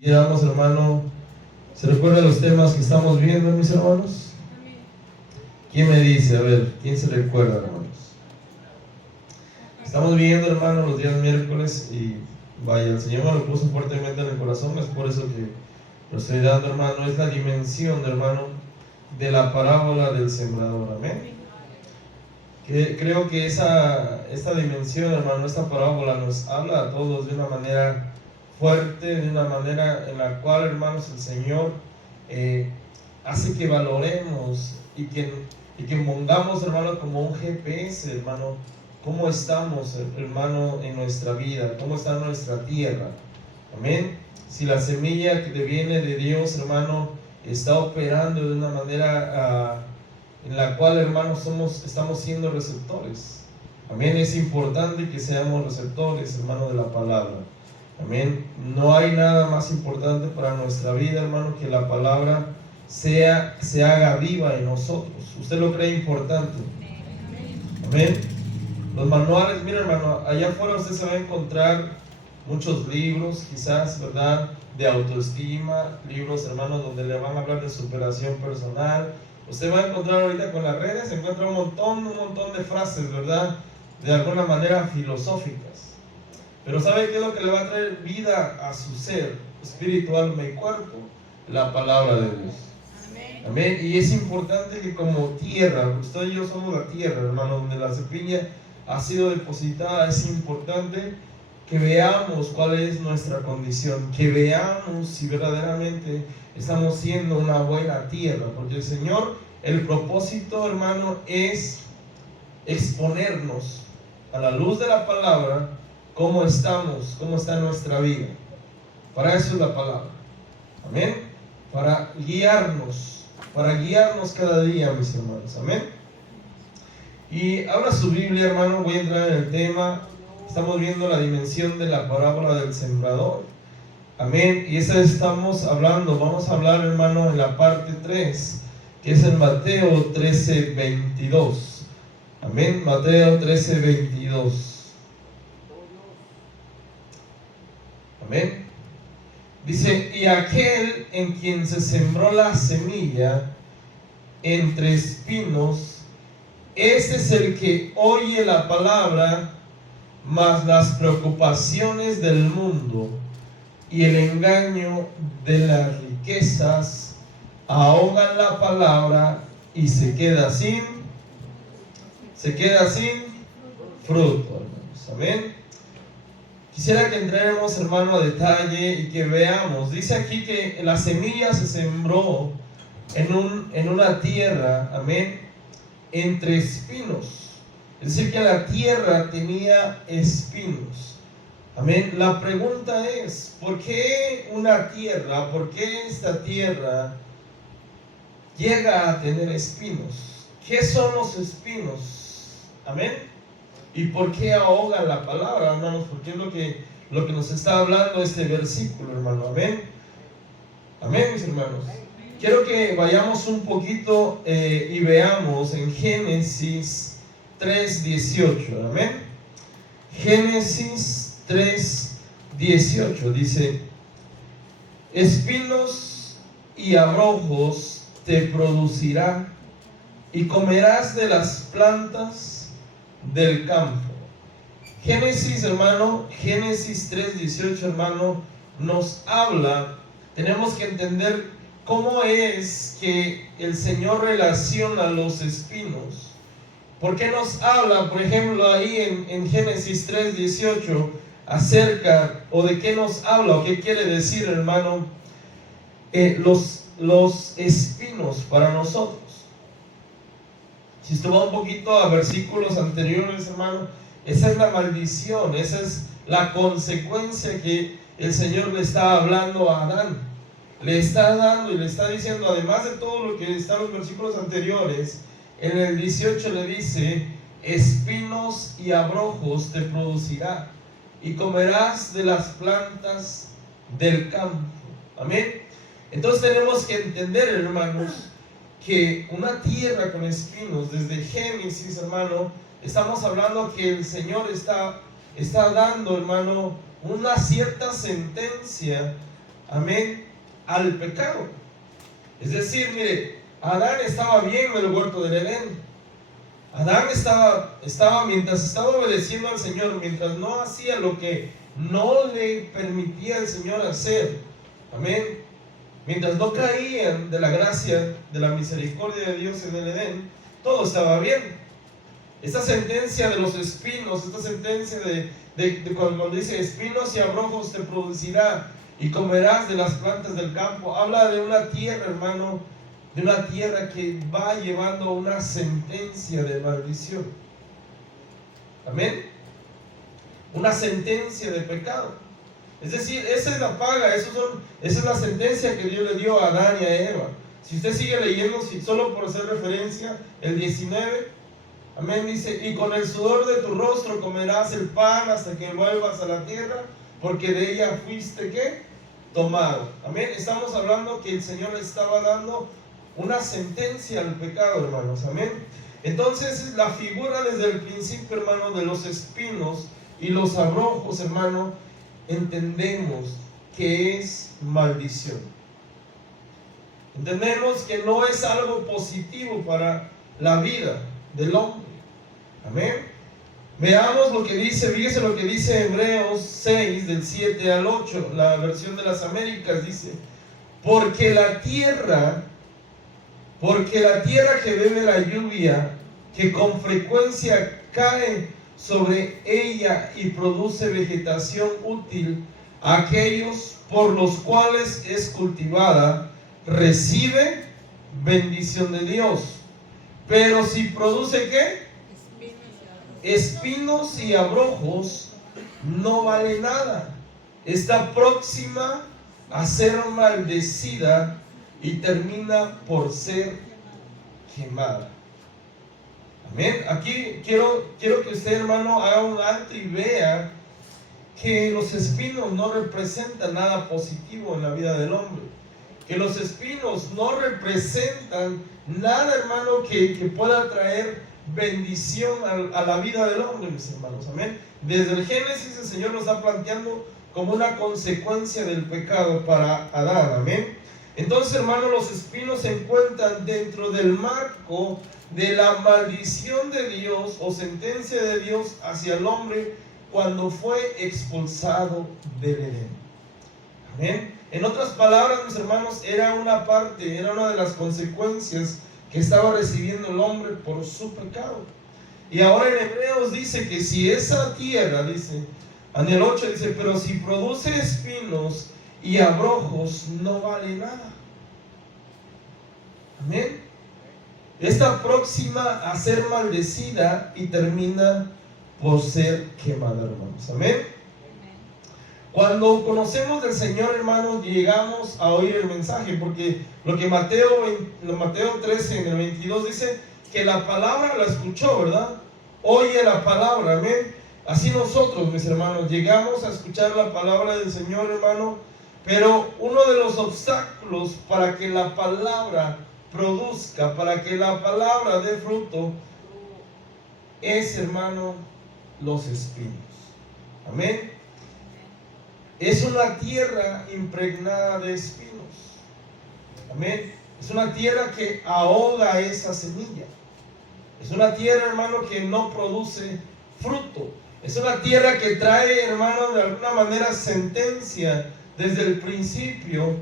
Llegamos, hermano. ¿Se recuerdan los temas que estamos viendo, mis hermanos? ¿Quién me dice? A ver, ¿quién se recuerda, hermanos? Estamos viendo, hermano, los días miércoles y vaya, el Señor me lo puso fuertemente en el corazón. Es por eso que lo estoy dando, hermano. Es la dimensión, hermano, de la parábola del sembrador. Amén. Creo que esta dimensión, hermano, esta parábola nos habla a todos de una manera fuerte, de una manera en la cual, hermanos, el Señor hace que valoremos y que pongamos, hermano, como un GPS, hermano, cómo estamos, hermano, en nuestra vida, cómo está nuestra tierra. Amén. Si la semilla que viene de Dios, hermano, está operando de una manera en la cual, hermanos, estamos siendo receptores. Amén. Es importante que seamos receptores, hermano, de la palabra. Amén. No hay nada más importante para nuestra vida, hermano, que la palabra se haga viva en nosotros. ¿Usted lo cree importante? Amén. Los manuales, mira, hermano, allá afuera usted se va a encontrar muchos libros, quizás, ¿verdad?, de autoestima, libros, hermanos, donde le van a hablar de superación personal. Usted va a encontrar ahorita con las redes, se encuentra un montón de frases, ¿verdad?, de alguna manera filosóficas. Pero ¿sabe qué es lo que le va a traer vida a su ser, espíritu, alma y cuerpo? La palabra de Dios. Amén. Y es importante que como tierra, usted y yo somos la tierra, hermano, donde la semilla ha sido depositada. Es importante que veamos cuál es nuestra condición, que veamos si verdaderamente estamos siendo una buena tierra, porque el Señor, el propósito, hermano, es exponernos a la luz de la palabra cómo estamos, cómo está nuestra vida. Para eso es la palabra. Amén. Para guiarnos cada día, mis hermanos. Amén. Y abra su Biblia, hermano. Voy a entrar en el tema. Estamos viendo la dimensión de la parábola del sembrador. Amén. Y esa estamos hablando. Vamos a hablar, hermano, en la parte 3, que es en Mateo 13:22. Amén. Mateo 13:22. Amén. Dice: y aquel en quien se sembró la semilla entre espinos, ese es el que oye la palabra, mas las preocupaciones del mundo y el engaño de las riquezas ahogan la palabra y se queda sin fruto, hermanos. Amén. Quisiera que entráramos, hermano, a detalle y que veamos. Dice aquí que la semilla se sembró en una tierra, amén, entre espinos. Es decir, que la tierra tenía espinos. Amén. La pregunta es, ¿por qué una tierra, por qué esta tierra llega a tener espinos? ¿Qué son los espinos? Amén. ¿Y por qué ahoga la palabra, hermanos? Porque es lo que nos está hablando este versículo, hermano. Amén. Amén, mis hermanos. Quiero que vayamos un poquito y veamos en Génesis 3:18. Amén. Génesis 3:18 dice: espinos y abrojos te producirá, y comerás de las plantas del campo. Génesis, hermano, Génesis 3:18, hermano, nos habla. Tenemos que entender cómo es que el Señor relaciona los espinos. ¿Por qué nos habla, por ejemplo, ahí en Génesis 3:18 acerca, o de qué nos habla, o qué quiere decir, hermano, los espinos para nosotros? Si usted va un poquito a versículos anteriores, hermano, esa es la maldición, esa es la consecuencia que el Señor le está hablando a Adán. Le está dando y le está diciendo, además de todo lo que está en los versículos anteriores, en el 18 le dice: espinos y abrojos te producirá, y comerás de las plantas del campo. Amén. Entonces tenemos que entender, hermanos, que una tierra con espinos, desde Génesis, hermano, estamos hablando que el Señor está dando, hermano, una cierta sentencia amén, al pecado. Es decir, mire, Adán estaba bien en el huerto del Edén. Adán estaba mientras estaba obedeciendo al Señor, mientras no hacía lo que no le permitía el Señor hacer, amén, mientras no caían de la gracia, de la misericordia de Dios en el Edén, todo estaba bien. Esta sentencia de los espinos, esta sentencia de cuando dice espinos y abrojos te producirá y comerás de las plantas del campo, habla de una tierra, hermano, de una tierra que va llevando una sentencia de maldición. Amén. Una sentencia de pecado. Es decir, esa es la paga, esa es la sentencia que Dios le dio a Adán y a Eva. Si usted sigue leyendo, solo por hacer referencia, el 19, amén, dice, y con el sudor de tu rostro comerás el pan hasta que vuelvas a la tierra, porque de ella fuiste, ¿qué? Tomado. Amén. Estamos hablando que el Señor le estaba dando una sentencia al pecado, hermanos. Amén. Entonces, la figura desde el principio, hermano, de los espinos y los abrojos, hermano, entendemos que es maldición. Entendemos que no es algo positivo para la vida del hombre. Amén. Veamos lo que dice, fíjese lo que dice Hebreos 6, del 7 al 8, la versión de las Américas, dice, porque la tierra que bebe la lluvia, que con frecuencia cae sobre ella y produce vegetación útil a aquellos por los cuales es cultivada, recibe bendición de Dios. Pero si produce ¿qué? Espinos y abrojos, no vale nada. Está próxima a ser maldecida y termina por ser quemada. Amén. Aquí quiero que usted, hermano, haga un alto y vea que los espinos no representan nada positivo en la vida del hombre. Que los espinos no representan nada, hermano, que pueda traer bendición a la vida del hombre, mis hermanos. Amén. Desde el Génesis el Señor nos está planteando como una consecuencia del pecado para Adán. Amén. Entonces, hermano, los espinos se encuentran dentro del marco de la maldición de Dios o sentencia de Dios hacia el hombre cuando fue expulsado del Edén. Amén. En otras palabras, mis hermanos, era una de las consecuencias que estaba recibiendo el hombre por su pecado. Y ahora en Hebreos dice que si esa tierra, dice, en el 8 dice, pero si produce espinos y abrojos, no vale nada. Amén. Está próxima a ser maldecida y termina por ser quemada, hermanos. Amén. Cuando conocemos del Señor, hermanos, llegamos a oír el mensaje, porque lo que Mateo 13 en el 22 dice que la palabra la escuchó, ¿verdad? Oye la palabra, amén. Así nosotros, mis hermanos, llegamos a escuchar la palabra del Señor, hermano, pero uno de los obstáculos para que la palabra produzca, para que la palabra dé fruto, es, hermano, los espinos. Amén. Es una tierra impregnada de espinos. Amén. Es una tierra que ahoga esa semilla. Es una tierra, hermano, que no produce fruto. Es una tierra que trae, hermano, de alguna manera sentencia desde el principio.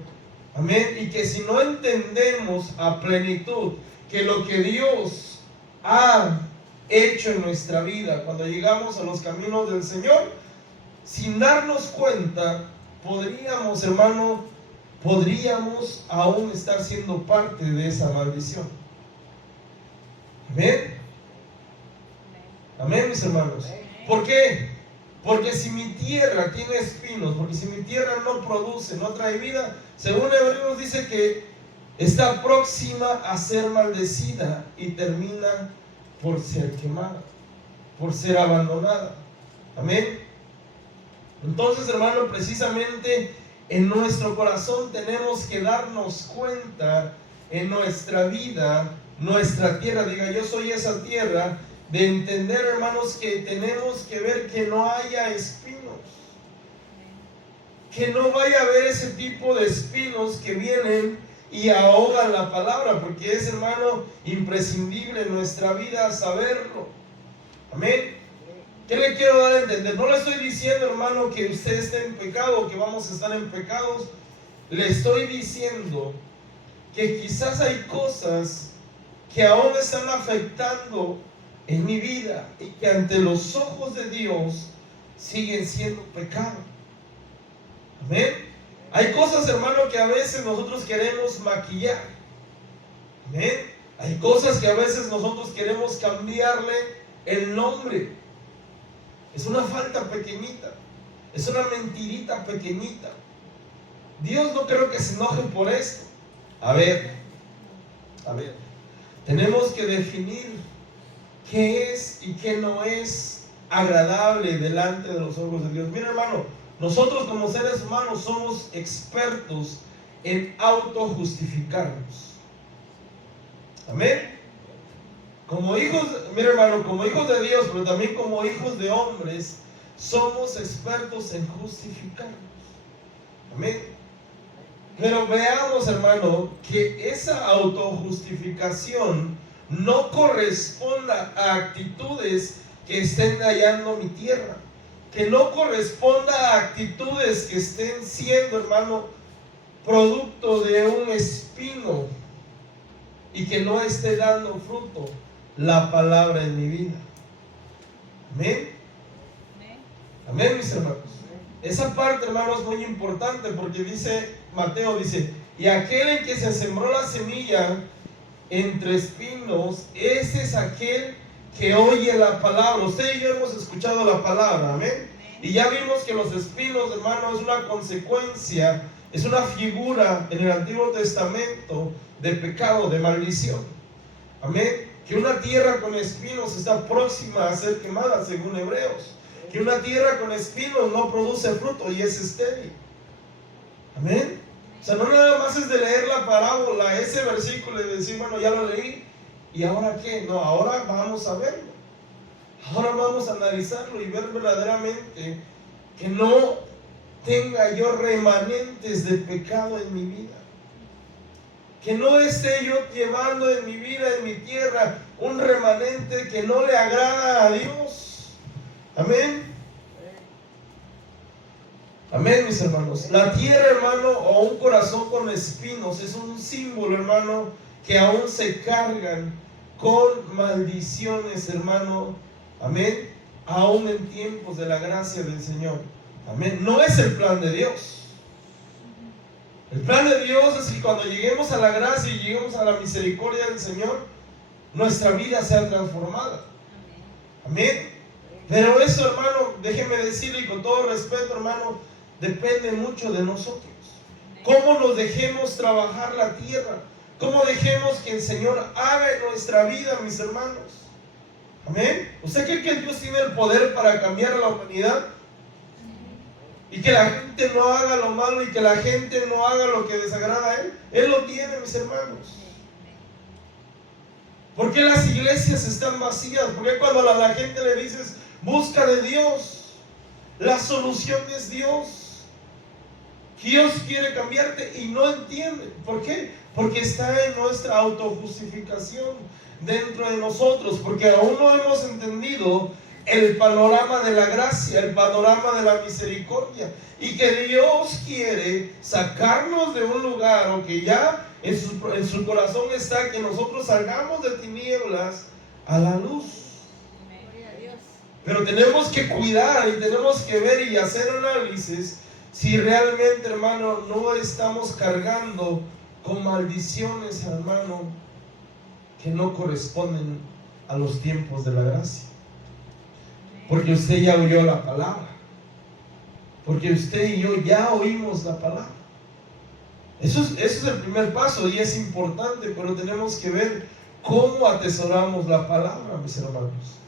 Amén. Y que si no entendemos a plenitud que lo que Dios ha hecho en nuestra vida, cuando llegamos a los caminos del Señor, sin darnos cuenta, podríamos, hermano, aún estar siendo parte de esa maldición. Amén. Amén, mis hermanos. ¿Por qué? Porque si mi tierra tiene espinos, porque si mi tierra no produce, no trae vida, según Hebreos dice que está próxima a ser maldecida y termina por ser quemada, por ser abandonada. Amén. Entonces, hermano, precisamente en nuestro corazón tenemos que darnos cuenta en nuestra vida, nuestra tierra, diga yo soy esa tierra, de entender, hermanos, que tenemos que ver que no haya espinos, que no vaya a haber ese tipo de espinos que vienen y ahogan la palabra, porque es, hermano, imprescindible en nuestra vida saberlo. Amén. ¿Qué le quiero dar a entender? No le estoy diciendo, hermano, que usted esté en pecado, que vamos a estar en pecados. Le estoy diciendo que quizás hay cosas que aún están afectando en mi vida y que ante los ojos de Dios siguen siendo pecado. Amén. Hay cosas, hermano, que a veces nosotros queremos maquillar. Amén. Hay cosas que a veces nosotros queremos cambiarle el nombre. Es una falta pequeñita, es una mentirita pequeñita. Dios no creo que se enoje por esto. A ver, tenemos que definir qué es y qué no es agradable delante de los ojos de Dios. Mira, hermano, nosotros como seres humanos somos expertos en autojustificarnos. Amén. Como hijos, mira, hermano, como hijos de Dios, pero también como hijos de hombres, somos expertos en justificarnos. Amén. Pero veamos, hermano, que esa autojustificación no corresponda a actitudes que estén hallando mi tierra, que no corresponda a actitudes que estén siendo, hermano, producto de un espino y que no esté dando fruto la palabra en mi vida. Amén. Amén, mis hermanos. Esa parte, hermano, es muy importante porque dice Mateo, dice, y aquel en que se sembró la semilla entre espinos, ese es aquel que oye la palabra. Usted y yo hemos escuchado la palabra, amén. Y ya vimos que los espinos, hermano, es una consecuencia, es una figura en el Antiguo Testamento de pecado, de maldición. Amén. Que una tierra con espinos está próxima a ser quemada, según Hebreos. Que una tierra con espinos no produce fruto y es estéril. Amén. O sea, no nada más es de leer la parábola, ese versículo, y decir, bueno, ya lo leí, ¿y ahora qué? No, ahora vamos a verlo. Ahora vamos a analizarlo y ver verdaderamente que no tenga yo remanentes de pecado en mi vida. Que no esté yo llevando en mi vida, en mi tierra, un remanente que no le agrada a Dios. Amén. Amén, mis hermanos. La tierra, hermano, o un corazón con espinos es un símbolo, hermano, que aún se cargan con maldiciones, hermano. Amén. Aún en tiempos de la gracia del Señor. Amén. No es el plan de Dios. El plan de Dios es que cuando lleguemos a la gracia y lleguemos a la misericordia del Señor, nuestra vida sea transformada. Amén. Pero eso, hermano, déjeme decirle, y con todo respeto, hermano, depende mucho de nosotros. Cómo nos dejemos trabajar la tierra, cómo dejemos que el Señor haga en nuestra vida, mis hermanos. Amén. ¿Usted cree que Dios tiene el poder para cambiar a la humanidad? Y que la gente no haga lo malo y que la gente no haga lo que desagrada a Él. Él lo tiene, mis hermanos. ¿Por qué las iglesias están vacías? ¿Por qué cuando a la gente le dices, busca de Dios? La solución es Dios. Dios quiere cambiarte y no entiende. ¿Por qué? Porque está en nuestra autojustificación dentro de nosotros. Porque aún no hemos entendido el panorama de la gracia, el panorama de la misericordia, y que Dios quiere sacarnos de un lugar, o que ya en su corazón está, que nosotros salgamos de tinieblas a la luz. Pero tenemos que cuidar y tenemos que ver y hacer análisis si realmente, hermano, no estamos cargando con maldiciones, hermano, que no corresponden a los tiempos de la gracia. Porque usted ya oyó la palabra. Porque usted y yo ya oímos la palabra. Eso es el primer paso y es importante, pero tenemos que ver cómo atesoramos la palabra, mis hermanos.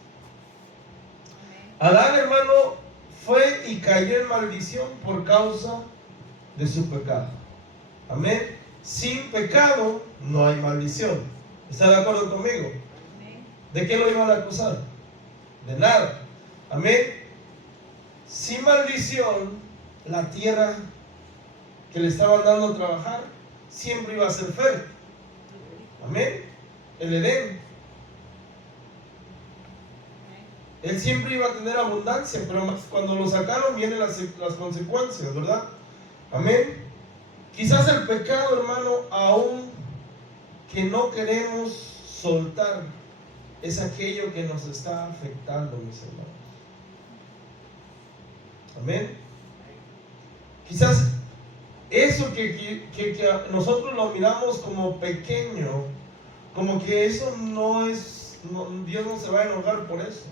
Adán, hermano, fue y cayó en maldición por causa de su pecado. Amén. Sin pecado no hay maldición. ¿Está de acuerdo conmigo? ¿De qué lo iban a acusar? De nada. Amén. Sin maldición, la tierra que le estaban dando a trabajar, siempre iba a ser fértil. Amén. El Edén. Él siempre iba a tener abundancia, pero cuando lo sacaron vienen las consecuencias, ¿verdad? Amén. Quizás el pecado, hermano, aún que no queremos soltar, es aquello que nos está afectando, mis hermanos. Amén. Quizás eso que nosotros lo miramos como pequeño, como que eso Dios no se va a enojar por eso.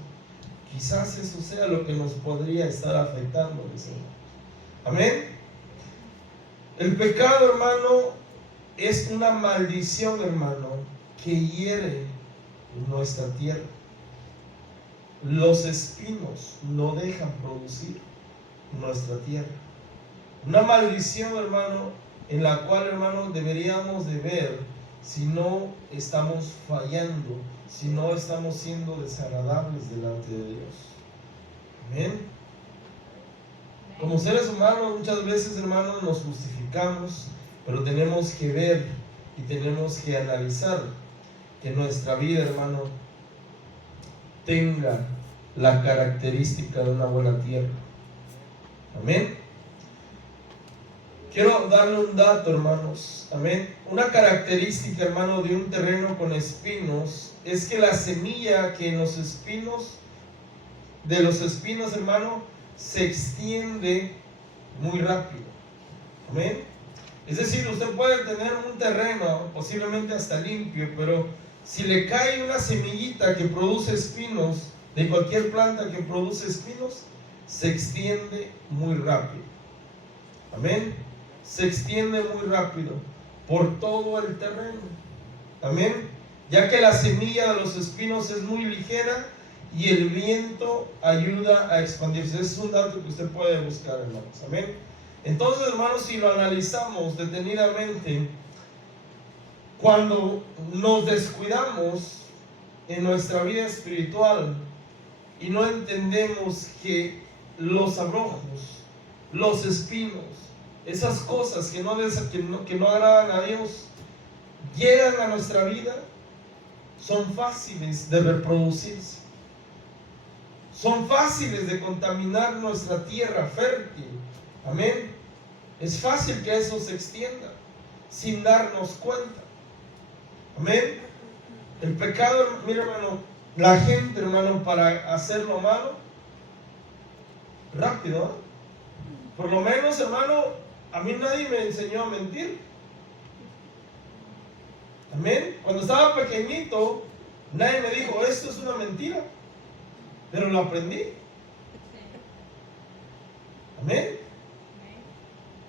Quizás eso sea lo que nos podría estar afectando, mis hermanos. Amén. El pecado, hermano, es una maldición, hermano, que hiere nuestra tierra. Los espinos no dejan producir nuestra tierra. Una maldición, hermano, en la cual, hermano, deberíamos de ver si no estamos fallando, si no estamos siendo desagradables delante de Dios. Amén. Como seres humanos, muchas veces, hermano, nos justificamos, pero tenemos que ver y tenemos que analizar que nuestra vida, hermano, tenga la característica de una buena tierra. Amén. Quiero darle un dato, hermanos. Amén. Una característica, hermano, de un terreno con espinos es que la semilla que en los espinos, hermano, se extiende muy rápido. Amén. Es decir, usted puede tener un terreno posiblemente hasta limpio, pero si le cae una semillita que produce espinos, de cualquier planta que produce espinos, se extiende muy rápido. Amén. Se extiende muy rápido por todo el terreno. Amén. Ya que la semilla de los espinos es muy ligera y el viento ayuda a expandirse. Ese es un dato que usted puede buscar, hermanos. Amén. Entonces, hermanos, si lo analizamos detenidamente, cuando nos descuidamos en nuestra vida espiritual y no entendemos que los abrojos, los espinos, esas cosas que no agradan a Dios, llegan a nuestra vida, son fáciles de reproducirse. Son fáciles de contaminar nuestra tierra fértil. Amén. Es fácil que eso se extienda sin darnos cuenta. Amén. El pecado, mira, hermano, la gente, hermano, para hacer lo malo, rápido, ¿eh? Por lo menos, hermano, a mí nadie me enseñó a mentir. Amén. Cuando estaba pequeñito, nadie me dijo, esto es una mentira. Pero lo aprendí. Amén.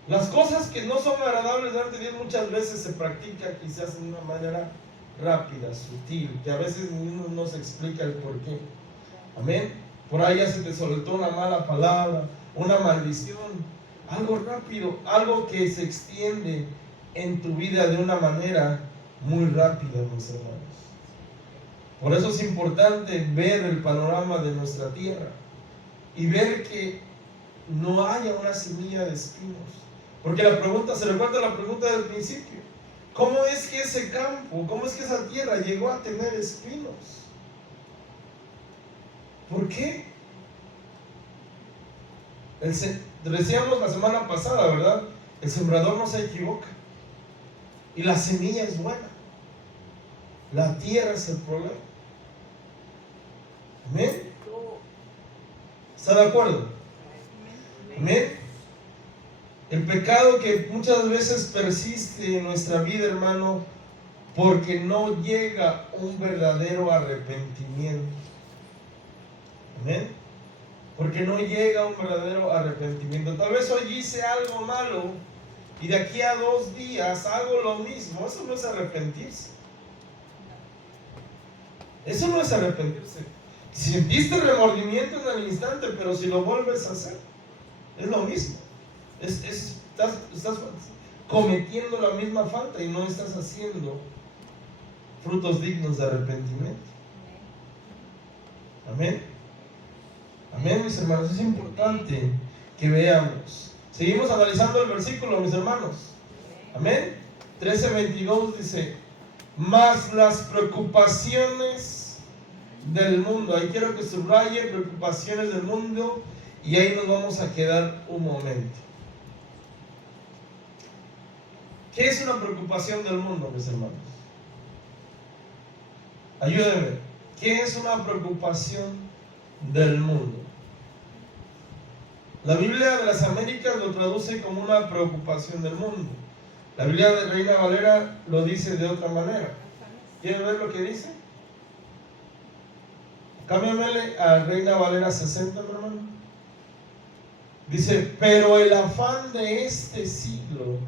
Las cosas que no son agradables delante de Dios muchas veces se practican quizás de una manera rápida, sutil, que a veces uno no se explica el por qué. Amén. Por ahí ya se te soltó una mala palabra, una maldición, algo rápido, algo que se extiende en tu vida de una manera muy rápida, mis hermanos. Por eso es importante ver el panorama de nuestra tierra y ver que no haya una semilla de espinos. Porque la pregunta, se recuerda la pregunta del principio: ¿cómo es que ese campo, cómo es que esa tierra llegó a tener espinos? ¿Por qué? Decíamos la semana pasada, ¿verdad? El sembrador no se equivoca y la semilla es buena. La tierra es el problema. ¿Amén? ¿Está de acuerdo? ¿Amén? El pecado que muchas veces persiste en nuestra vida, hermano, porque no llega un verdadero arrepentimiento. ¿Amén? Porque no llega un verdadero arrepentimiento. Tal vez hoy hice algo malo y de aquí a 2 días hago lo mismo. Eso no es arrepentirse. Eso no es arrepentirse. Sentiste remordimiento en el instante, pero si lo vuelves a hacer, es lo mismo. Estás cometiendo la misma falta y no estás haciendo frutos dignos de arrepentimiento. Amén. Amén, mis hermanos. Es importante que veamos. Seguimos analizando el versículo, mis hermanos. Amén. 13:22 dice: más las preocupaciones del mundo. Ahí quiero que subraye preocupaciones del mundo, y ahí nos vamos a quedar un momento. ¿Qué es una preocupación del mundo, mis hermanos? Ayúdenme. ¿Qué es una preocupación del mundo? La Biblia de las Américas lo traduce como una preocupación del mundo. La Biblia de Reina Valera lo dice de otra manera. ¿Quieren ver lo que dice? Cámbiamele a Reina Valera 60, mi hermano. Dice: pero el afán de este siglo,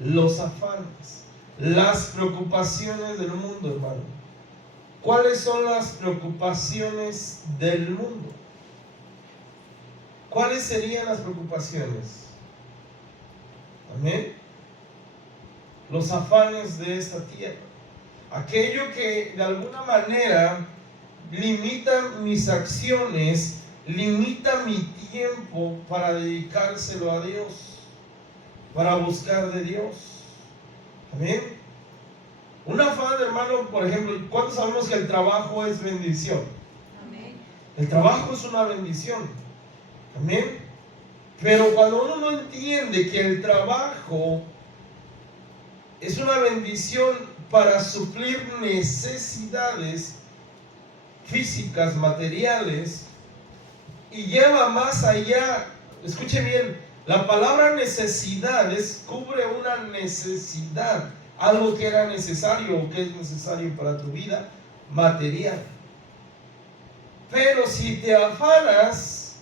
los afanes, las preocupaciones del mundo, hermano. ¿Cuáles son las preocupaciones del mundo? ¿Cuáles serían las preocupaciones? Amén. Los afanes de esta tierra. Aquello que de alguna manera limita mis acciones, limita mi tiempo para dedicárselo a Dios, para buscar de Dios. Amén. Un afán, hermano, por ejemplo, ¿cuántos sabemos que el trabajo es bendición? Amén. El trabajo es una bendición. Amén. Pero cuando uno no entiende que el trabajo es una bendición para suplir necesidades físicas, materiales, y lleva más allá, escuche bien, la palabra necesidades cubre una necesidad, algo que era necesario o que es necesario para tu vida material. Pero si te afanas,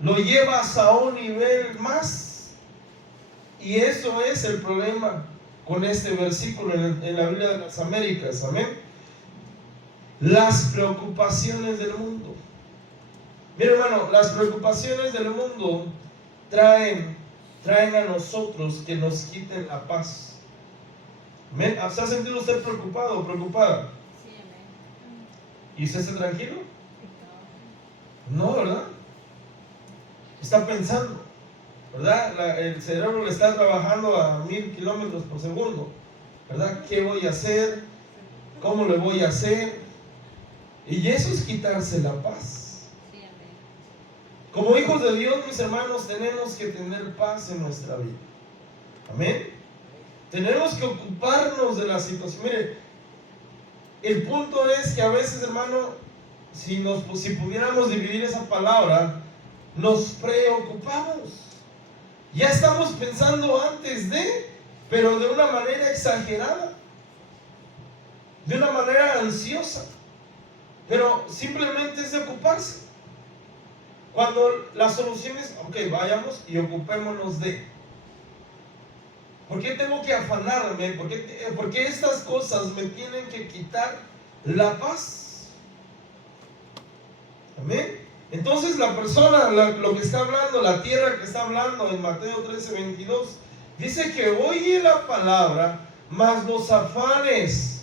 lo llevas a un nivel más. Y eso es el problema con este versículo en la Biblia de las Américas. Amén. Las preocupaciones del mundo. Mira, hermano, las preocupaciones del mundo traen a nosotros que nos quiten la paz. ¿Se ha sentido usted preocupado o preocupada? Sí, amén. ¿Y usted está tranquilo? No, ¿verdad? Está pensando, ¿verdad? El cerebro le está trabajando a 1000 kilómetros por segundo, ¿verdad? ¿Qué voy a hacer? ¿Cómo le voy a hacer? Y eso es quitarse la paz. Sí, amén. Como hijos de Dios, mis hermanos, tenemos que tener paz en nuestra vida. Amén. Tenemos que ocuparnos de la situación. Mire, el punto es que a veces, hermano, si pudiéramos dividir esa palabra, nos preocupamos. Ya estamos pensando antes de, pero de una manera exagerada, de una manera ansiosa, pero simplemente es de ocuparse. Cuando la solución es, ok, vayamos y ocupémonos de. ¿Por qué tengo que afanarme? ¿Por qué estas cosas me tienen que quitar la paz? Amén. Entonces la persona, lo que está hablando, la tierra que está hablando en Mateo 13:22, dice que oye la palabra, mas los afanes,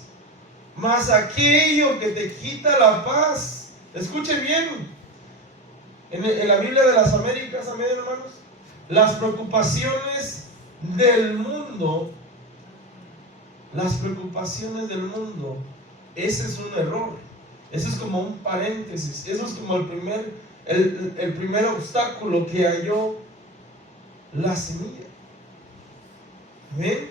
mas aquello que te quita la paz. Escuche bien, en la Biblia de las Américas, amén, hermanos, las preocupaciones del mundo, ese es un error. Eso es como un paréntesis. Eso es como el primer obstáculo que halló la semilla. ¿Ven?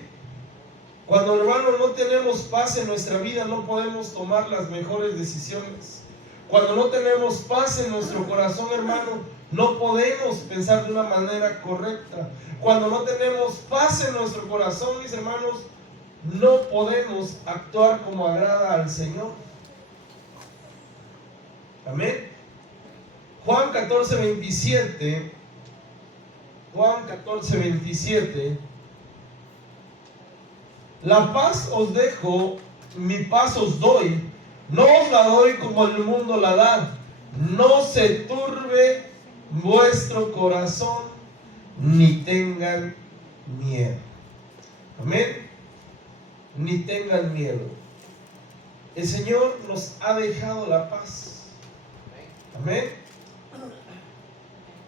Cuando, hermano, no tenemos paz en nuestra vida, no podemos tomar las mejores decisiones. Cuando no tenemos paz en nuestro corazón, hermano, no podemos pensar de una manera correcta. Cuando no tenemos paz en nuestro corazón, mis hermanos, no podemos actuar como agrada al Señor. Amén. Juan 14:27. La paz os dejo, mi paz os doy. No os la doy como el mundo la da. No se turbe vuestro corazón, ni tengan miedo. Amén. Ni tengan miedo. El Señor nos ha dejado la paz. Amén.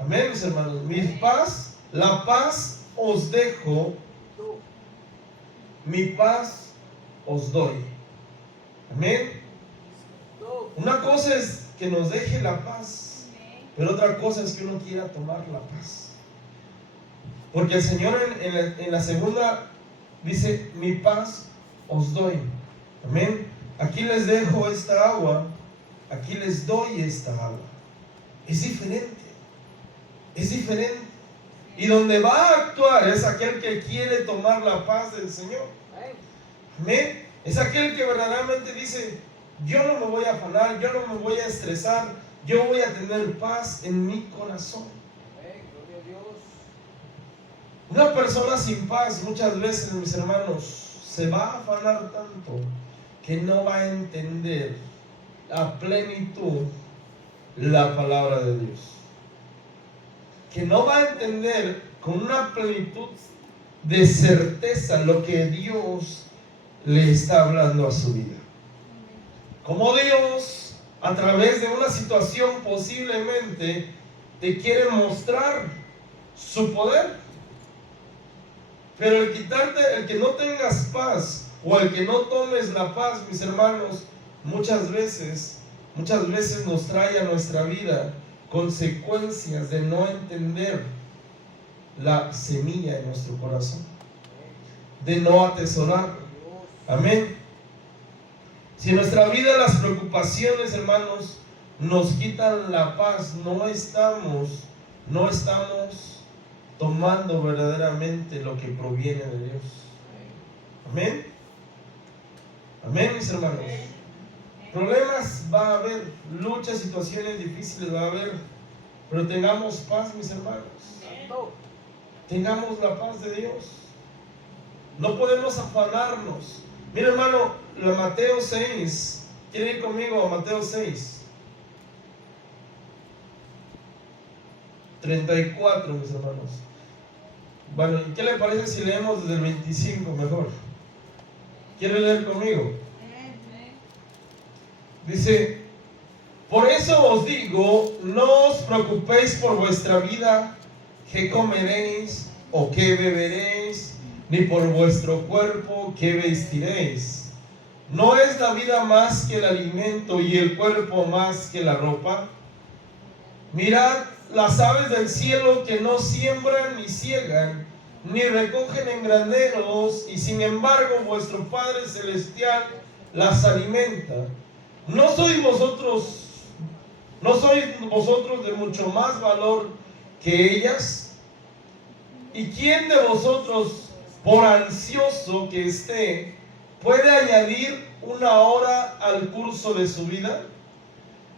Amén, mis hermanos. Mi paz, la paz os dejo, mi paz os doy. Amén. Una cosa es que nos deje la paz, pero otra cosa es que uno quiera tomar la paz. Porque el Señor en la segunda dice, mi paz os doy. Amén. Aquí les dejo esta agua, aquí les doy esta agua. Es diferente. Es diferente. Y donde va a actuar es aquel que quiere tomar la paz del Señor. Amén. Es aquel que verdaderamente dice, yo no me voy a afanar, yo no me voy a estresar, yo voy a tener paz en mi corazón. Una persona sin paz muchas veces, mis hermanos, se va a afanar tanto que no va a entender a plenitud la palabra de Dios. Que no va a entender con una plenitud de certeza lo que Dios le está hablando a su vida. Como Dios, a través de una situación posiblemente, te quiere mostrar su poder. Pero el quitarte, el que no tengas paz, o el que no tomes la paz, mis hermanos, muchas veces nos trae a nuestra vida consecuencias de no entender la semilla en nuestro corazón, de no atesorar. Amén. Si en nuestra vida las preocupaciones, hermanos, nos quitan la paz, no estamos tomando verdaderamente lo que proviene de Dios. Amén. Amén, mis hermanos. Problemas va a haber, luchas, situaciones difíciles va a haber, pero tengamos paz, mis hermanos. Tengamos la paz de Dios. No podemos afanarnos. Mira, hermano, la Mateo 6. ¿Quiere ir conmigo a Mateo 6? 34, mis hermanos. Bueno, ¿y qué le parece si leemos desde el 25 mejor? ¿Quiere leer conmigo? Dice, por eso os digo, no os preocupéis por vuestra vida, qué comeréis o qué beberéis, ni por vuestro cuerpo, qué vestiréis. ¿No es la vida más que el alimento y el cuerpo más que la ropa? Mirad las aves del cielo que no siembran ni ciegan, ni recogen en graneros, y sin embargo vuestro Padre Celestial las alimenta. ¿No sois vosotros de mucho más valor que ellas? ¿Y quién de vosotros, por ansioso que esté, puede añadir una hora al curso de su vida?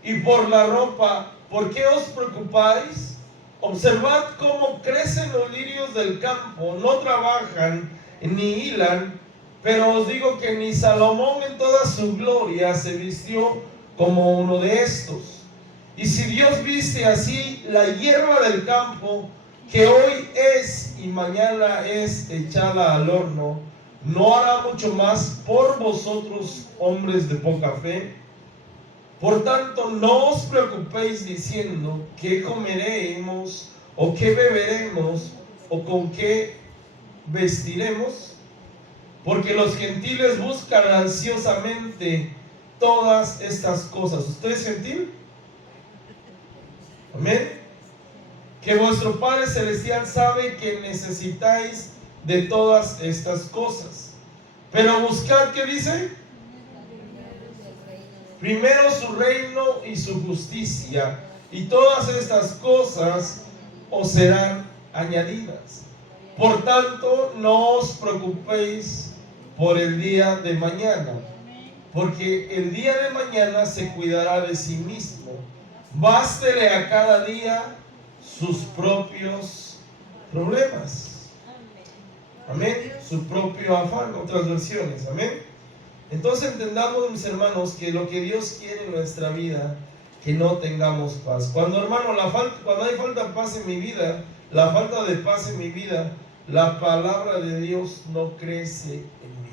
Y por la ropa, ¿por qué os preocupáis? Observad cómo crecen los lirios del campo, no trabajan ni hilan, pero os digo que ni Salomón en toda su gloria se vistió como uno de estos. Y si Dios viste así la hierba del campo, que hoy es y mañana es echada al horno, ¿no hará mucho más por vosotros, hombres de poca fe? Por tanto, no os preocupéis diciendo qué comeremos, o qué beberemos, o con qué vestiremos, porque los gentiles buscan ansiosamente todas estas cosas. ¿Usted es gentil? Amén. Que vuestro Padre Celestial sabe que necesitáis de todas estas cosas. Pero buscad, ¿qué dice? Primero su reino y su justicia, y todas estas cosas os serán añadidas. Por tanto, no os preocupéis por el día de mañana, porque el día de mañana se cuidará de sí mismo. Bástele a cada día sus propios problemas. Amén. Su propio afán, otras versiones. Amén. Entonces entendamos, mis hermanos, que lo que Dios quiere en nuestra vida, que no tengamos paz. Cuando, hermano, cuando hay falta de paz en mi vida, la falta de paz en mi vida, la palabra de Dios no crece en mí.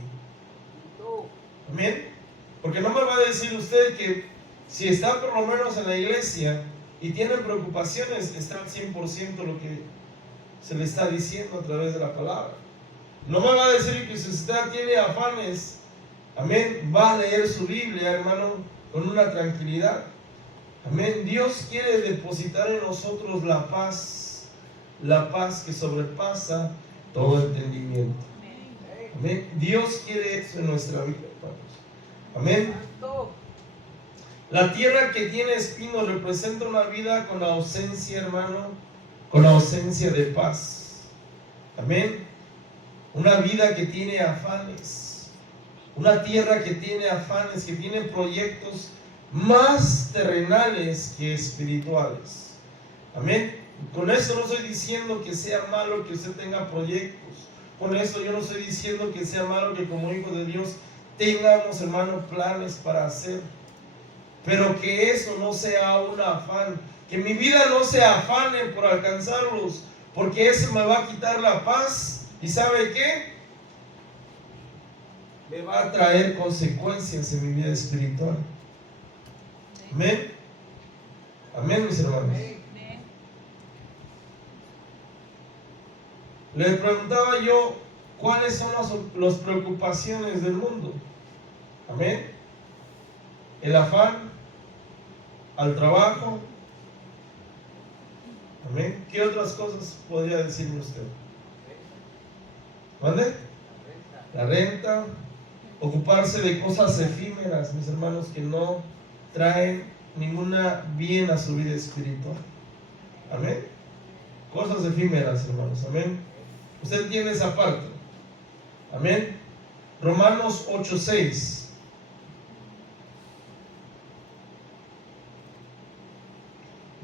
Amén. Porque no me va a decir usted que si está por lo menos en la iglesia, y tiene preocupaciones, está al 100% lo que se le está diciendo a través de la palabra. No me va a decir que si usted tiene afanes, amén, va a leer su Biblia, hermano, con una tranquilidad. Amén. Dios quiere depositar en nosotros la paz que sobrepasa todo entendimiento. Amén. Dios quiere eso en nuestra vida, hermanos. Amén. La tierra que tiene espinos representa una vida con ausencia, hermano, con ausencia de paz. Amén. Una vida que tiene afanes. Una tierra que tiene afanes, que tiene proyectos más terrenales que espirituales. Amén. Con eso no estoy diciendo que sea malo que usted tenga proyectos. Con eso yo no estoy diciendo que sea malo que como hijos de Dios tengamos, hermano, planes para hacer. Pero que eso no sea un afán. Que mi vida no se afane por alcanzarlos. Porque eso me va a quitar la paz. ¿Y sabe qué? Me va a traer consecuencias en mi vida espiritual. Amén. Amén, mis hermanos. Les preguntaba yo, ¿cuáles son las preocupaciones del mundo? Amén. El afán al trabajo. Amén. ¿Qué otras cosas podría decirme usted? ¿Mande? La renta. Ocuparse de cosas efímeras, mis hermanos, que no traen ninguna bien a su vida espiritual. Amén. Cosas efímeras, hermanos. Amén. Usted entiende esa parte. Amén. Romanos 8:6.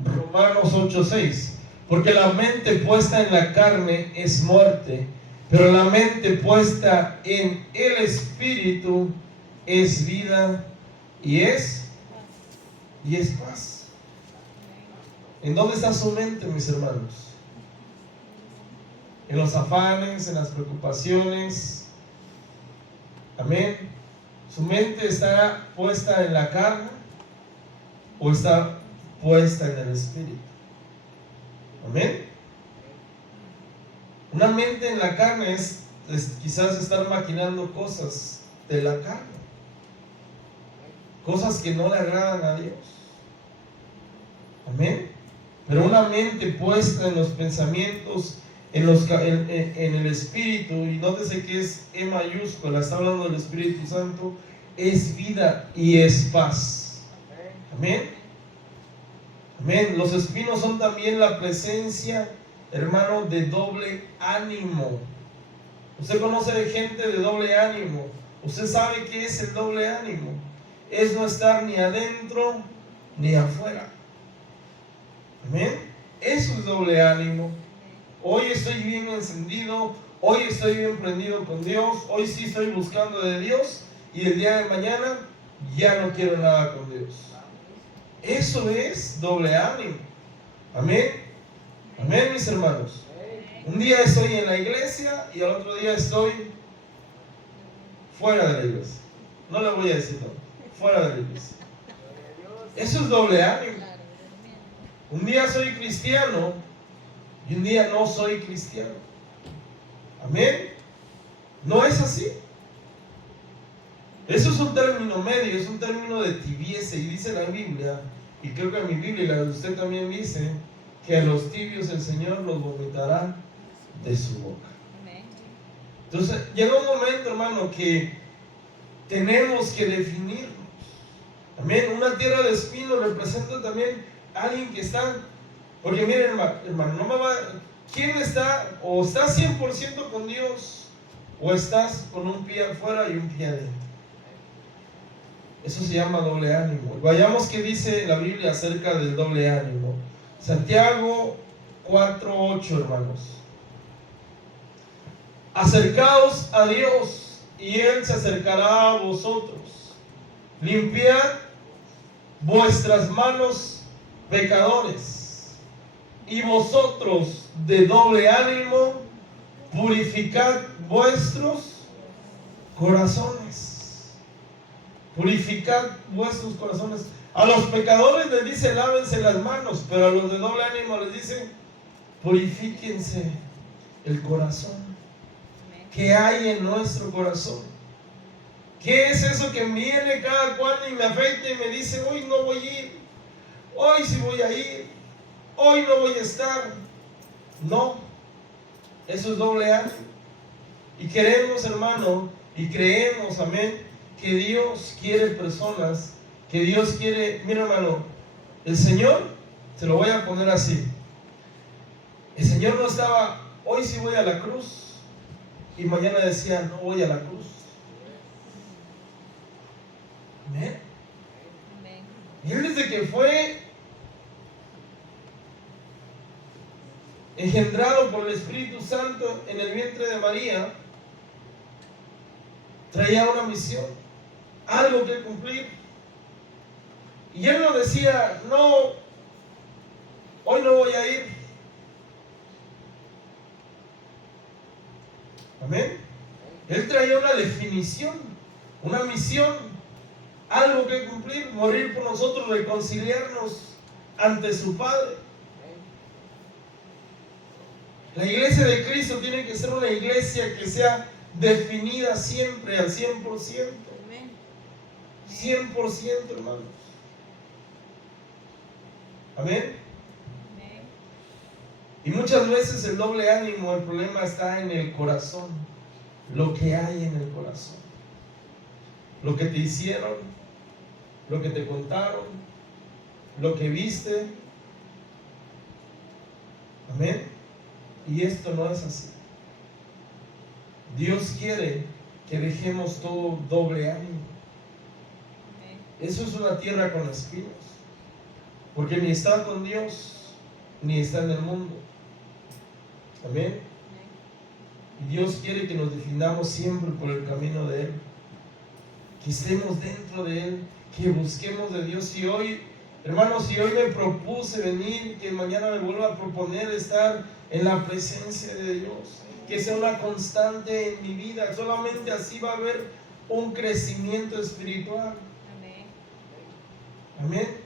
Romanos 8:6. Porque la mente puesta en la carne es muerte, pero la mente puesta en el Espíritu es vida y es paz. ¿En dónde está su mente, mis hermanos? En los afanes, en las preocupaciones. Amén. ¿Su mente está puesta en la carne o está puesta en el Espíritu? Amén. Una mente en la carne es quizás estar maquinando cosas de la carne, cosas que no le agradan a Dios. Amén. Pero una mente puesta en los pensamientos, en el Espíritu, y nótese que es E mayúscula, está hablando del Espíritu Santo, es vida y es paz. Amén. Amén. Los espinos son también la presencia, hermano, de doble ánimo. Usted conoce de gente de doble ánimo. Usted sabe qué es el doble ánimo. Es no estar ni adentro ni afuera. Amén. Eso es doble ánimo. Hoy estoy bien encendido, hoy estoy bien prendido con Dios, hoy sí estoy buscando de Dios, y el día de mañana ya no quiero nada con Dios. Eso es doble ánimo. Amén. Amén, mis hermanos. Un día estoy en la iglesia y al otro día estoy fuera de la iglesia. No le voy a decir no, fuera de la iglesia. Eso es doble ánimo. Un día soy cristiano y un día no soy cristiano. Amén. No es así. Eso es un término medio, es un término de tibieza. Y dice la Biblia, y creo que en mi Biblia y la de usted también dice, que a los tibios el Señor los vomitará de su boca. Entonces llega un momento, hermano, que tenemos que definirnos. Amén. Una tierra de espinos representa también a alguien que está, porque miren, hermano, no me va, ¿quién está? O estás 100% con Dios, o estás con un pie afuera y un pie adentro. Eso se llama doble ánimo. Vayamos qué dice la Biblia acerca del doble ánimo. Santiago 4:8, hermanos. Acercaos a Dios y Él se acercará a vosotros. Limpiad vuestras manos, pecadores, y vosotros de doble ánimo, purificad vuestros corazones. Purificad vuestros corazones. A los pecadores les dice lávense las manos, pero a los de doble ánimo les dice purifíquense el corazón. ¿Qué hay en nuestro corazón? ¿Qué es eso que viene cada cual y me afecta y me dice hoy no voy a ir, hoy sí voy a ir, hoy no voy a estar? No, eso es doble ánimo. Y queremos, hermano, y creemos, amén, que Dios quiere personas, que Dios quiere, mira hermano, el Señor, se lo voy a poner así, el Señor no estaba, hoy sí voy a la cruz, y mañana decía, no voy a la cruz. Amén. Y Él desde que fue engendrado por el Espíritu Santo en el vientre de María, traía una misión, algo que cumplir. Y Él no decía, no, hoy no voy a ir. Amén. Él traía una definición, una misión, algo que cumplir, morir por nosotros, reconciliarnos ante su Padre. La iglesia de Cristo tiene que ser una iglesia que sea definida siempre al 100%. 100%, hermanos. Amén. Y muchas veces el doble ánimo, el problema está en el corazón, lo que hay en el corazón, lo que te hicieron, lo que te contaron, lo que viste. Amén. Y esto no es así. Dios quiere que dejemos todo doble ánimo. Eso es una tierra con espinos, porque ni está con Dios, ni está en el mundo. Amén. Y Dios quiere que nos definamos siempre por el camino de Él, que estemos dentro de Él, que busquemos de Dios. Y hoy, hermanos, si hoy me propuse venir, que mañana me vuelva a proponer estar en la presencia de Dios, que sea una constante en mi vida. Solamente así va a haber un crecimiento espiritual. Amén.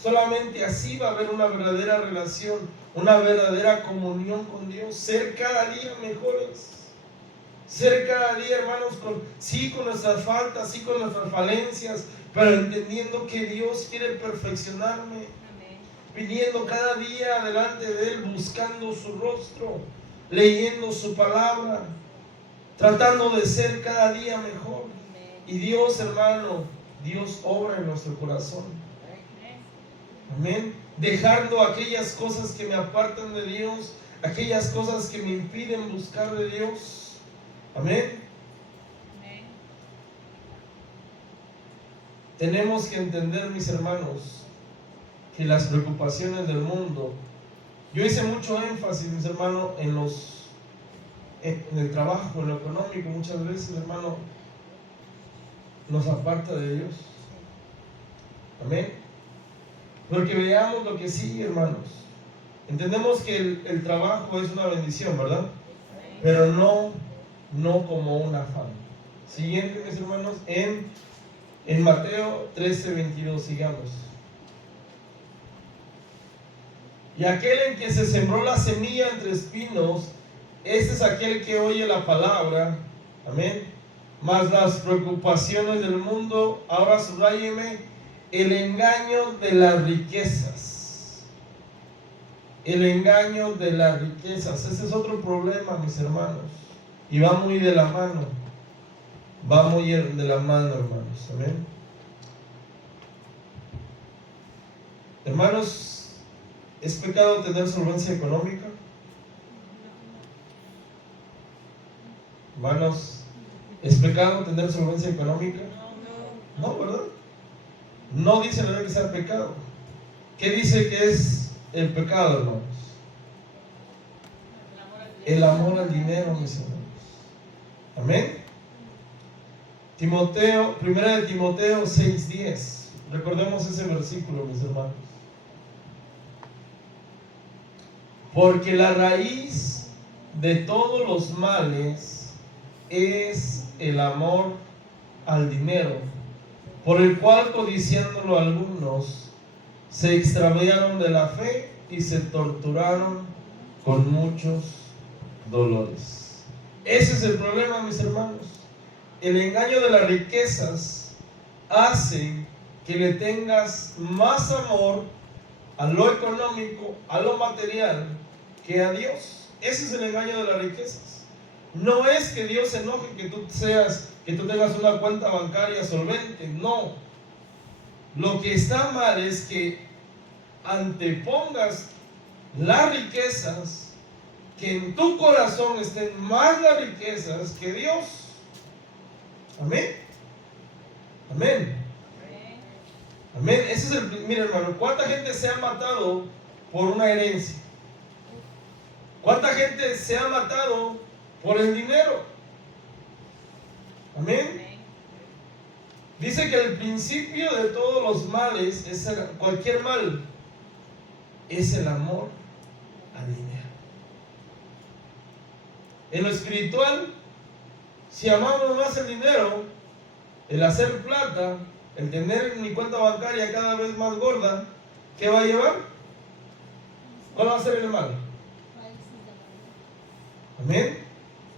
Solamente así va a haber una verdadera relación, una verdadera comunión con Dios. Ser cada día mejores. Ser cada día, hermanos, con nuestras faltas, sí con nuestras falencias, pero entendiendo que Dios quiere perfeccionarme. Amén. Viniendo cada día delante de Él, buscando su rostro, leyendo su palabra, tratando de ser cada día mejor. Amén. Y Dios, hermano, Dios obra en nuestro corazón. Amén. Dejando aquellas cosas que me apartan de Dios, aquellas cosas que me impiden buscar de Dios. Amén. Amén. Tenemos que entender, mis hermanos, que las preocupaciones del mundo, yo hice mucho énfasis, mis hermanos, en el trabajo, en lo económico, muchas veces, hermano, nos aparta de Dios. Amén. Porque veamos lo que sí, hermanos. Entendemos que el trabajo es una bendición, ¿verdad? Pero no como un afán. Siguiente, mis hermanos, en Mateo 13:22, sigamos. Y aquel en que se sembró la semilla entre espinos, este es aquel que oye la palabra, amén, mas las preocupaciones del mundo, ahora subráyeme, el engaño de las riquezas. El engaño de las riquezas. Ese es otro problema, mis hermanos. Y va muy de la mano. Va muy de la mano, hermanos. Amén. Hermanos, ¿es pecado tener solvencia económica? Hermanos, ¿es pecado tener solvencia económica? No, ¿verdad? No dice la Biblia que sea pecado. ¿Qué dice que es el pecado, hermanos? El amor al dinero, mis hermanos. Amén. Primera de Timoteo 6:10. Recordemos ese versículo, mis hermanos. Porque la raíz de todos los males es el amor al dinero, por el cual codiciándolo algunos se extraviaron de la fe y se torturaron con muchos dolores. Ese es el problema, mis hermanos. El engaño de las riquezas hace que le tengas más amor a lo económico, a lo material, que a Dios. Ese es el engaño de las riquezas. No es que Dios se enoje que tú tengas una cuenta bancaria solvente, no. Lo que está mal es que antepongas las riquezas, que en tu corazón estén más las riquezas que Dios. Amén. Amén. Amén. Ese es mira, hermano, ¿cuánta gente se ha matado por una herencia? ¿Cuánta gente se ha matado por el dinero? Amén. Dice que el principio de todos los males, cualquier mal, es el amor al dinero. En lo espiritual, si amamos más el dinero, el hacer plata, el tener mi cuenta bancaria cada vez más gorda, ¿qué va a llevar? ¿Cuál va a ser el mal? Amén.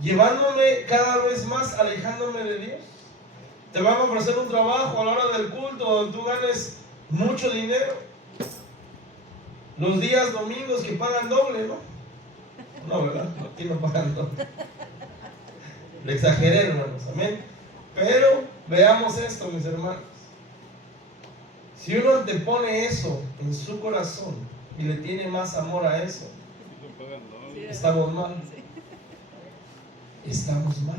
Llevándome cada vez más, alejándome de Dios. Te van a ofrecer un trabajo a la hora del culto donde tú ganes mucho dinero. Los días domingos que pagan doble, ¿no? No, ¿verdad? Aquí no pagan doble. Le exageré, hermanos. Amén. Pero veamos esto, mis hermanos. Si uno antepone eso en su corazón y le tiene más amor a eso, estamos mal. Estamos mal.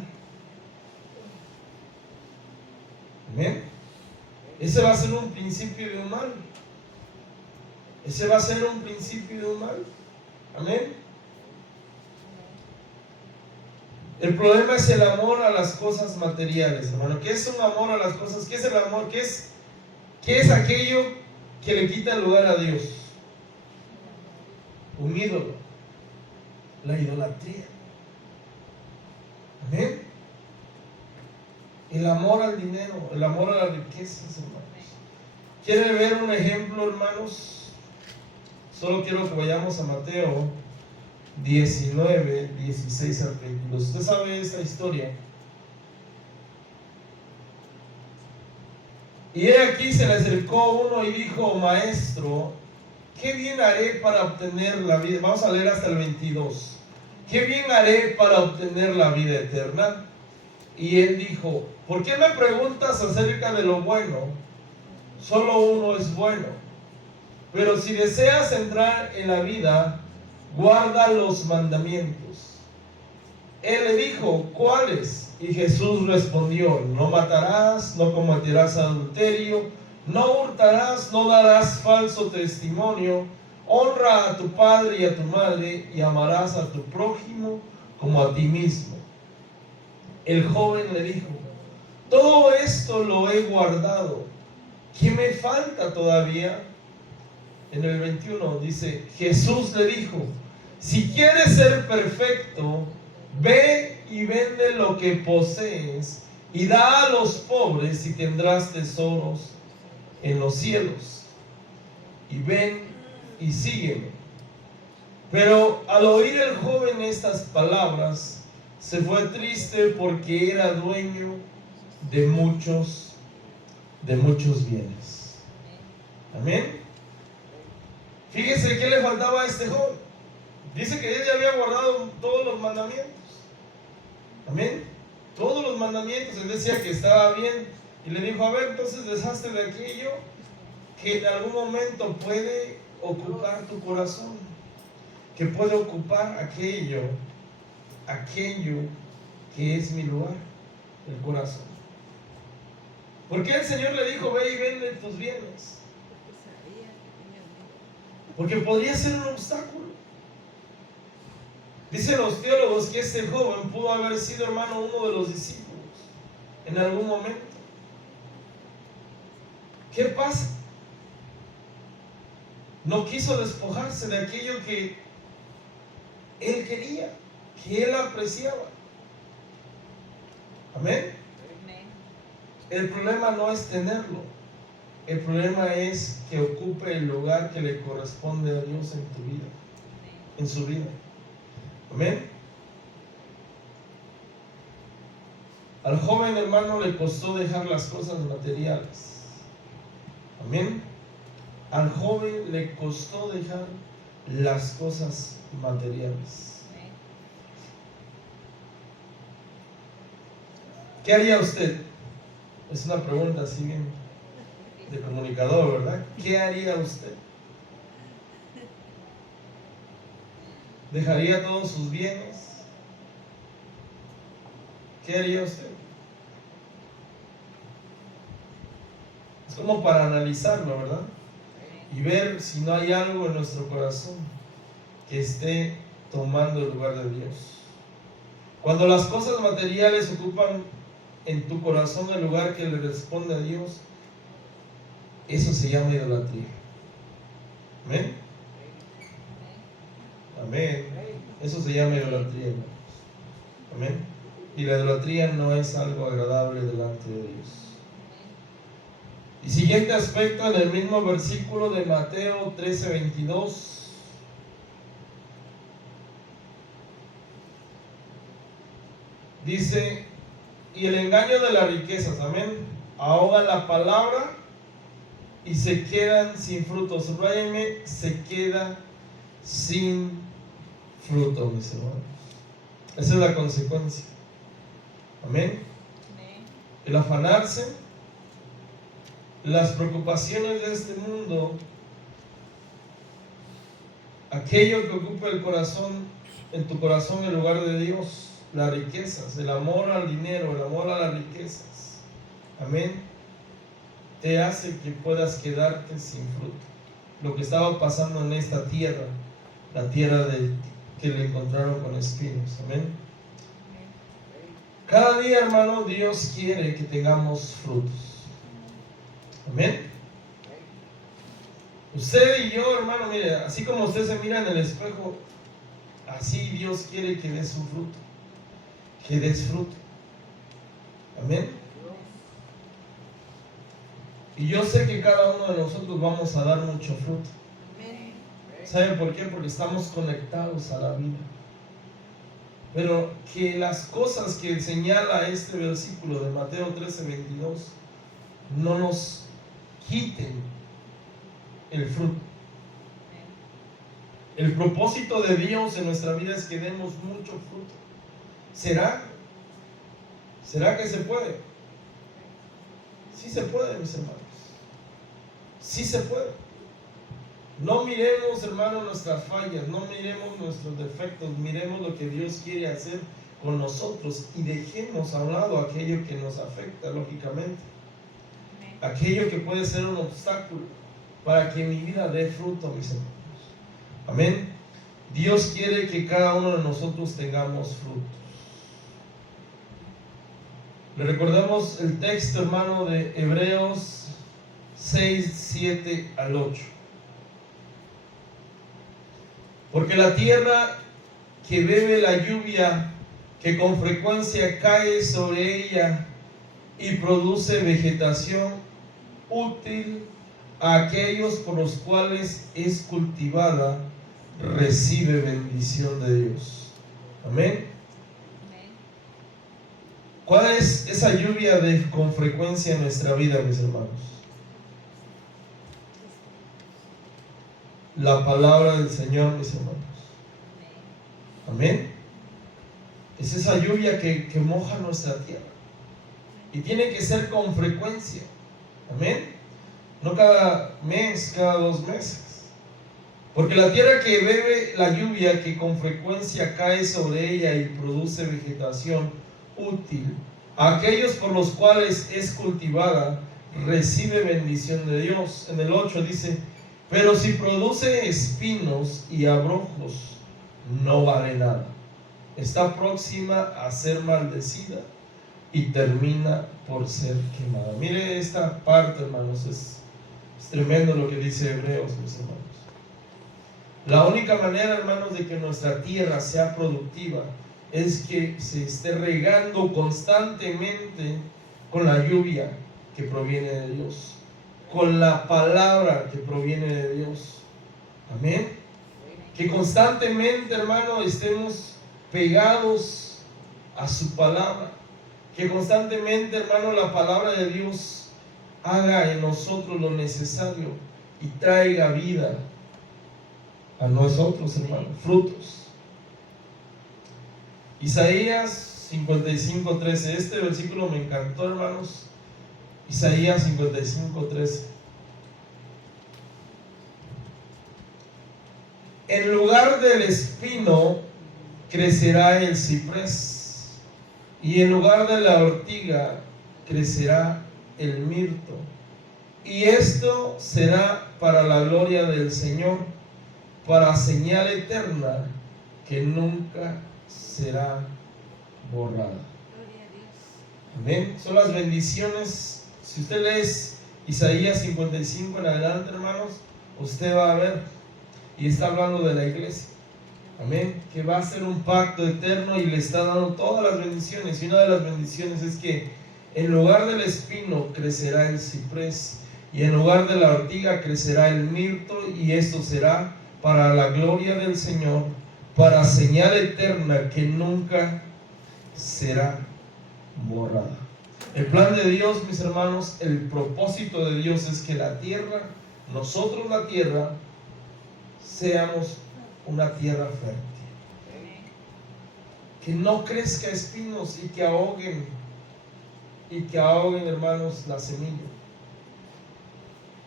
Amén. Ese va a ser un principio de un mal. Ese va a ser un principio de un mal. Amén. El problema es el amor a las cosas materiales, hermano. ¿Qué es un amor a las cosas? ¿Qué es el amor? ¿Qué es aquello que le quita el lugar a Dios? Un ídolo. La idolatría. Amén. El amor al dinero, el amor a las riquezas, hermanos. ¿Quiere ver un ejemplo, hermanos? Solo quiero que vayamos a Mateo 19, 16 al 22. Usted sabe esta historia. Y he aquí se le acercó uno y dijo: Maestro, ¿qué bien haré para obtener la vida? Vamos a leer hasta el 22. ¿Qué bien haré para obtener la vida eterna? Y él dijo: ¿por qué me preguntas acerca de lo bueno? Solo uno es bueno. Pero si deseas entrar en la vida, guarda los mandamientos. Él le dijo: ¿cuáles? Y Jesús respondió: no matarás, no cometerás adulterio, no hurtarás, no darás falso testimonio, honra a tu padre y a tu madre, y amarás a tu prójimo como a ti mismo. El joven le dijo: todo esto lo he guardado, ¿qué me falta todavía? En el 21 dice: Jesús le dijo: si quieres ser perfecto, ve y vende lo que posees y da a los pobres y tendrás tesoros en los cielos. Y ven y sígueme. Pero al oír el joven estas palabras, se fue triste porque era dueño de muchos bienes. Amén. Fíjese qué le faltaba a este joven. Dice que él ya había guardado todos los mandamientos. Amén. Todos los mandamientos. Él decía que estaba bien. Y le dijo: a ver, entonces deshazte de aquello que en algún momento puede ocupar tu corazón. Que puede ocupar aquello que es mi lugar, el corazón. ¿Por qué el Señor le dijo: ve y vende tus bienes? Porque podría ser un obstáculo. Dicen los teólogos que este joven pudo haber sido, hermano, uno de los discípulos en algún momento. ¿Qué pasa? No quiso despojarse de aquello que él quería, que él apreciaba. Amén. El problema no es tenerlo. El problema es que ocupe el lugar que le corresponde a Dios en tu vida, en su vida. Amén. Al joven hermano le costó dejar las cosas materiales. Amén. Al joven le costó dejar las cosas materiales. ¿Qué haría usted? Es una pregunta así bien de comunicador, ¿verdad? ¿Qué haría usted? ¿Dejaría todos sus bienes? ¿Qué haría usted? Es como para analizarlo, ¿verdad? Y ver si no hay algo en nuestro corazón que esté tomando el lugar de Dios. Cuando las cosas materiales ocupan en tu corazón el lugar que le responde a Dios, eso se llama idolatría. ¿Amén? Amén. Eso se llama idolatría, hermanos. Amén. Y la idolatría no es algo agradable delante de Dios. Y siguiente aspecto, en el mismo versículo de Mateo 13:22. Dice, y el engaño de las riquezas, amén, ahoga la palabra y se quedan sin fruto. Subrayeme, se queda sin fruto, mis hermanos. Esa es la consecuencia. Amén. El afanarse, las preocupaciones de este mundo, aquello que ocupa el corazón, en tu corazón en lugar de Dios, las riquezas, el amor al dinero, el amor a las riquezas, amén, te hace que puedas quedarte sin fruto. Lo que estaba pasando en esta tierra, la tierra que le encontraron con espinos, amén. Cada día, hermano, Dios quiere que tengamos frutos, amén. Usted y yo, hermano, mire, así como usted se mira en el espejo, así Dios quiere que des un fruto, que des fruto, amén. Y yo sé que cada uno de nosotros vamos a dar mucho fruto. ¿Sabe por qué? Porque estamos conectados a la vida. Pero que las cosas que señala este versículo de Mateo 13:22 no nos quiten el fruto. El propósito de Dios en nuestra vida es que demos mucho fruto. ¿Será? ¿Será que se puede? Sí se puede, mis hermanos. Sí se puede. No miremos, hermanos, nuestras fallas, no miremos nuestros defectos, miremos lo que Dios quiere hacer con nosotros y dejemos a un lado aquello que nos afecta, lógicamente. Aquello que puede ser un obstáculo para que mi vida dé fruto, mis hermanos. Amén. Dios quiere que cada uno de nosotros tengamos frutos. Le recordamos el texto, hermano, de Hebreos 6, 7 al 8. Porque la tierra que bebe la lluvia que con frecuencia cae sobre ella y produce vegetación útil a aquellos por los cuales es cultivada, recibe bendición de Dios. Amén. ¿Cuál es esa lluvia con frecuencia en nuestra vida, mis hermanos? La palabra del Señor, mis hermanos. Amén. Es esa lluvia que moja nuestra tierra. Y tiene que ser con frecuencia. Amén. No cada mes, cada 2 meses. Porque la tierra que bebe la lluvia que con frecuencia cae sobre ella y produce vegetación útil a aquellos por los cuales es cultivada, recibe bendición de Dios. En el 8 dice, pero si produce espinos y abrojos, no vale nada. Está próxima a ser maldecida y termina por ser quemada. Mire esta parte, hermanos, es tremendo lo que dice Hebreos, mis hermanos. La única manera, hermanos, de que nuestra tierra sea productiva es que se esté regando constantemente con la lluvia que proviene de Dios, con la palabra que proviene de Dios. Amén. Que constantemente, hermano, estemos pegados a su palabra. Que constantemente, hermano, la palabra de Dios haga en nosotros lo necesario y traiga vida a nosotros, hermano, frutos. Isaías 55:13. Este versículo me encantó, hermanos. Isaías 55:13. En lugar del espino crecerá el ciprés, y en lugar de la ortiga crecerá el mirto. Y esto será para la gloria del Señor, para señal eterna que nunca será borrada. Amén. Son las bendiciones. Si usted lee Isaías 55 en adelante, hermanos, usted va a ver. Y está hablando de la iglesia. Amén. Que va a ser un pacto eterno y le está dando todas las bendiciones. Y una de las bendiciones es que en lugar del espino crecerá el ciprés, y en lugar de la ortiga crecerá el mirto, y esto será para la gloria del Señor, para señal eterna que nunca será borrada. El plan de Dios, mis hermanos, el propósito de Dios es que la tierra, nosotros la tierra, seamos una tierra fértil, que no crezca espinos y que ahoguen, hermanos, la semilla.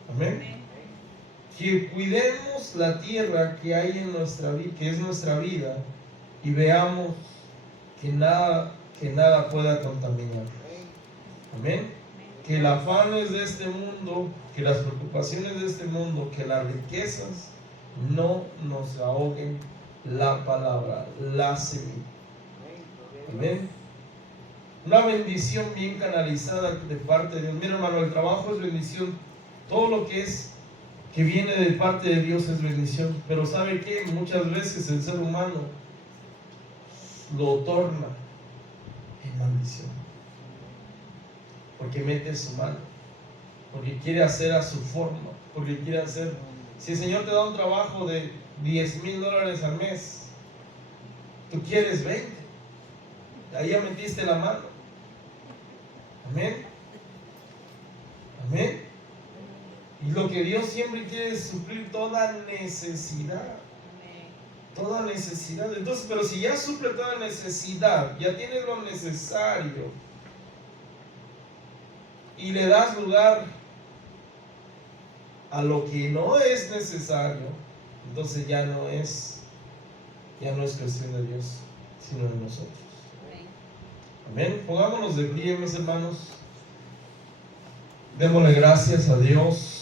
Amén. Que cuidemos la tierra que hay en nuestra vida, que es nuestra vida, y veamos que nada pueda contaminar. Amén. Que el afanes de este mundo, que las preocupaciones de este mundo, que las riquezas no nos ahoguen la palabra, la semilla. Amén. Una bendición bien canalizada de parte de Dios. Mira, hermano, el trabajo es bendición. Todo lo que viene de parte de Dios es bendición. Pero ¿sabe qué? Muchas veces el ser humano lo torna en maldición, porque mete su mano, porque quiere hacer a su forma, porque quiere hacer. Si el Señor te da un trabajo de $10,000 al mes, tú quieres 20, ahí ya metiste la mano. Amén. Amén. Y lo que Dios siempre quiere es suplir toda necesidad. Toda necesidad. Entonces, pero si ya suple toda necesidad, ya tienes lo necesario, y le das lugar a lo que no es necesario, entonces ya no es cuestión de Dios, sino de nosotros. Amén. Pongámonos de pie, mis hermanos. Démosle gracias a Dios